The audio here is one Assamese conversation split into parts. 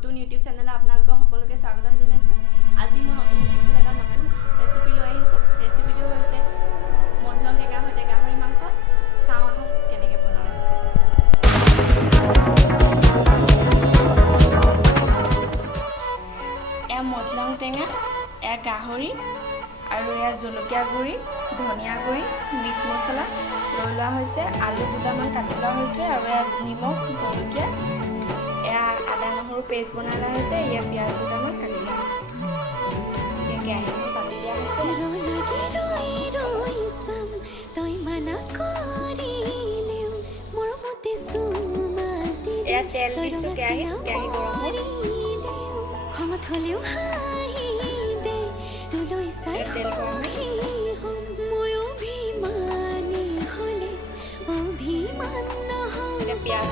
নতুন ইউটিউব চেনেলে আপোনালোকক সকলোকে স্বাগতম জনাইছোঁ। আজি মই নতুন ইউটিউব চেনেল এটা নতুন ৰেচিপি লৈ আহিছোঁ। ৰেচিপিটো হৈছে মধুৰিআম টেঙাৰ সৈতে গাহৰি মাংস। চাওঁ আহক কেনেকৈ বনাওঁ ৰেচিপিটো। এয়া মধুৰিআম টেঙা, এয়া গাহৰি আৰু এয়া জলকীয়া গুড়ি, ধনিয়া গুড়ি, মিট মছলা লৈ লোৱা হৈছে। আলু দুটামান কাটি লোৱা হৈছে আৰু এয়া নিমখ, জলকীয়া, এয়া আদা নহৰু পেষ্ট বনাই লোৱা হৈছে। এয়া পিঁয়াজ দুটামান কাটি লোৱা হৈছে। কেৰাহীখন পাতি দিয়া হৈছে। এয়া তেল দিছোঁ কেৰাহী গৰম হ'ল। তেল গৰম এতিয়া পিঁয়াজ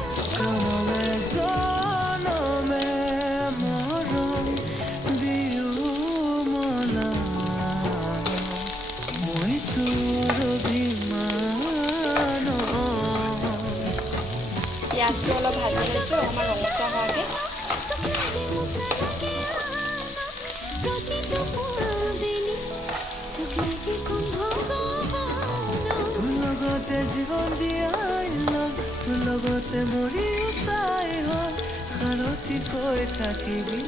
পিঁয়াজটো অলপ ভাজি লৈছোঁ অকণমান ৰঙচুৱা হোৱাকৈ। জীৱন জীয়াই লম তোৰ লগতে মৰি উচাই হম সাৰথি কৈ থাকিবি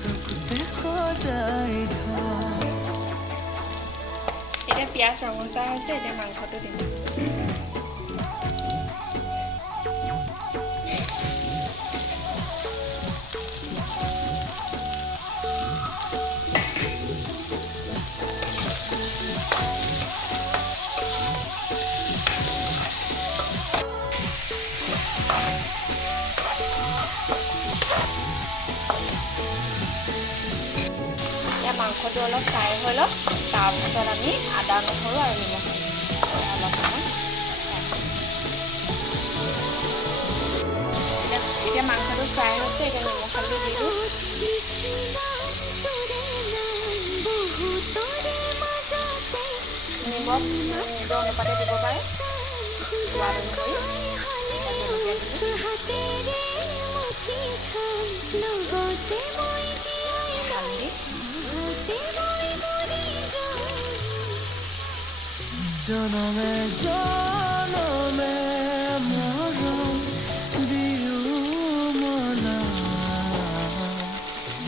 চকুতে সজাই থম। এতিয়া পিঁয়াজ ৰঙচুৱা হৈছে। এতিয়া মাংসটো দিম। মাংসটো অলপ ফ্ৰাই হৈ লওক। তাৰপিছত আমি আদা নহৰু আৰু নিমখ অলপ সময় এতিয়া মাংসটো ফ্ৰাই হৈছে। এতিয়া নিমখ হালধি দি দিওঁ। নিমখ নিজৰ অনুপাতে দিব পাৰে। সোৱাদ অনুসৰি জলকীয়া দিলোঁ। হালধি জনমে জনমে মৰম দিও মনা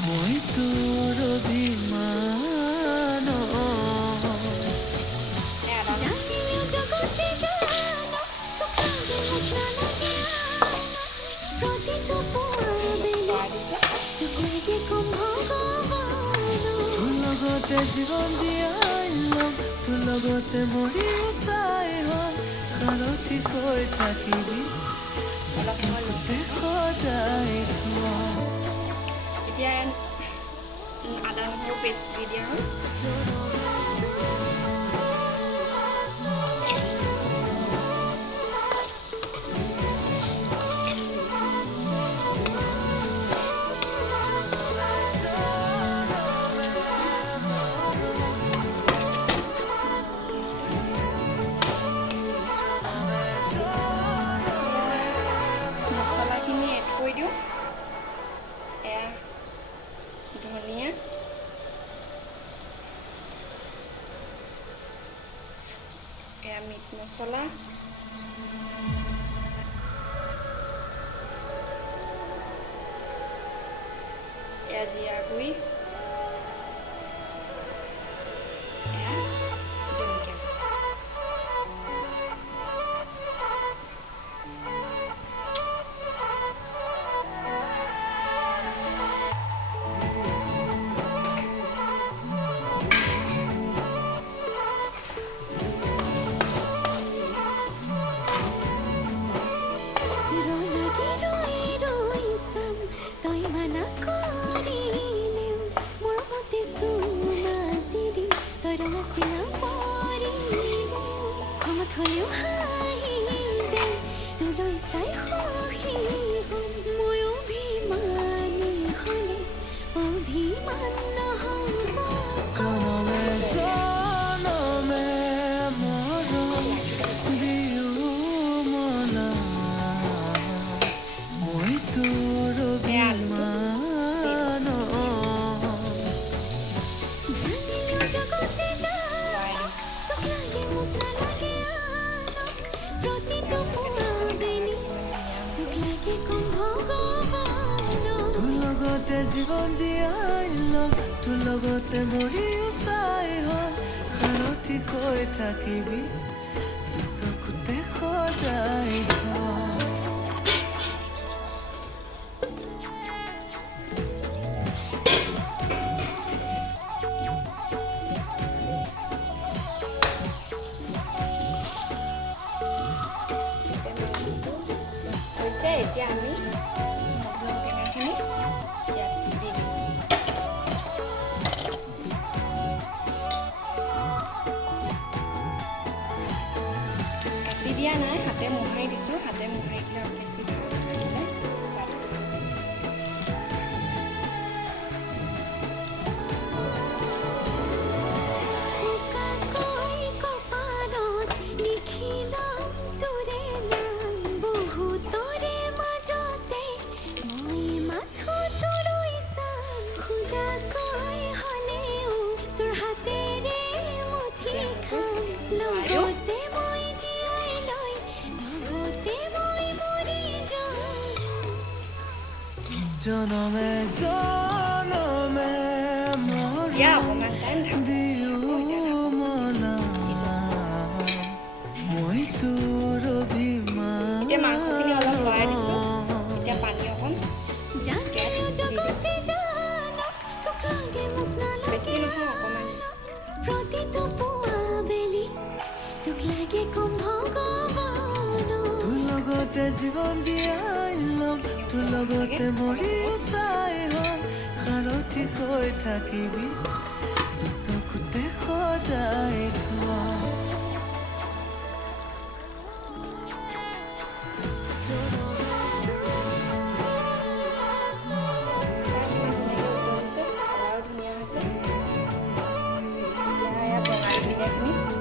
মই তোৰ অভিমান। তোৰ লগতে জীৱন জীয়াই লম তোৰ লগতে মৰি উচাই হম সাৰথি কৈ থাকিবি চকুতে সজাই থম। এতিয়া আদা নহৰু পেষ্ট দি দিয়া হ'ল। মছলাখিনি এড কৰি দিওঁ। এয়া ধনিয়া, এয়া মিট মছলা, এয়া জিৰা গুড়ি, এয়া জলকীয়া। লগতে জীৱন জীয়াই ল'ম তোৰ লগতে মৰিও চাই হ'ম সাৰথি হৈ থাকিবি চকুতে সজাই থ'ম এতিয়া আমি মধুৰ টেঙাখিনি ইয়াত দি দিম কাটি দিয়া নাই হাতে মোহাৰি দিছোঁ হাতে মোহাৰি দিলে আৰু বেছি ভাল লাগিলে জনমে জনমে দিয়া অকণমান টাইম দিও মনা মই তোৰ অভিমান এতিয়া মাংসখিনি অলপ লৰাই দিছোঁ এতিয়া পানী অকণ বেছি নহয় অকণমান তোৰ লগতে জীৱন জীয়াই ল'ম তোৰ লগতে মৰিও চাই হ'ম সাৰথি হৈ থাকিবি চকুতে সজাই থ'ম ধুনীয়া হৈছে এতিয়া ইয়াত বঙালী ধুনীয়াখিনি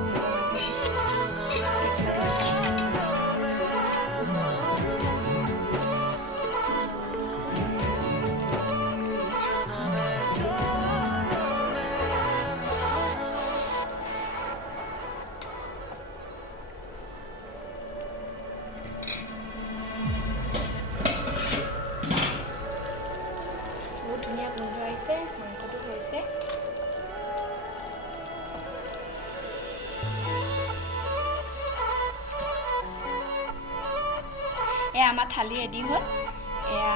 বহুত ধুনীয়া গোন্ধ আহিছে মাংসটো হৈছে এয়া আমাৰ থালি ৰেডি হ'ল এয়া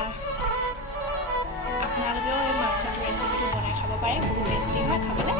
আপোনালোকেও এই মাংসটো ৰেচিপিটো বনাই খাব পাৰে বহুত টেষ্টি হয় খাবলৈ